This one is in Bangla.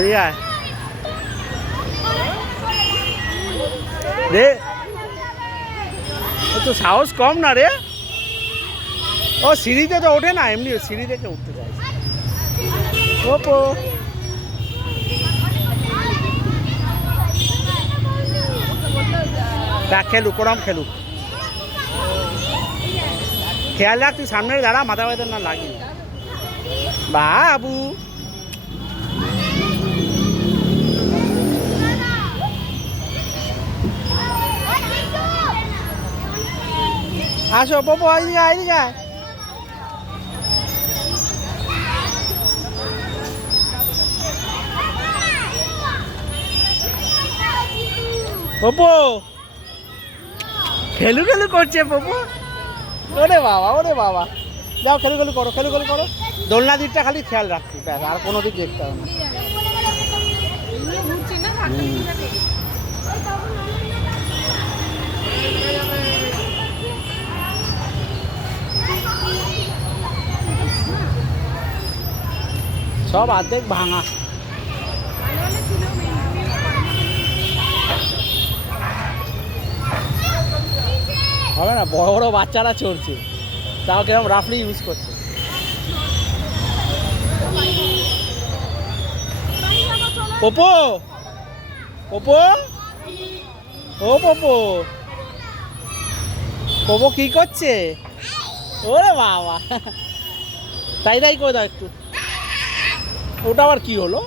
এদিকে আয় রে, ও তো সাহস কম না রে। ও সিঁড়িতে তো ওঠে না, এমনি সিঁড়ি থেকে উঠতে চাই। ওপো দেখ, খেলুক ওরম খেলুক। খেয়াল রাখ, তুই সামনে দাঁড়া, মাথা ব্যথা না লাগিয়ে। বাবু আসো পপু, এইদিকে এইদিকে আয়। পপু খেলু খেলু করছে পপু। ওরে বাবা, ওরে বাবা, যাও খেলু খেলু করো, খেলু খেলু করো। দোলনা দিকটা খালি খেয়াল রাখছি, ব্যাস, আর কোনো দিক দেখতে হবে না। সব অর্ধেক ভাঙা। হবে না, বড় বড় বাচ্চারা চড়ছে, তাও কিরকম রাফলি ইউজ করছে। পপো, পপো, ও পপো, পপো কি করছে? ওরে বাবা, তাই তাই করে দাও একটু। ওটা আবার কি হলো?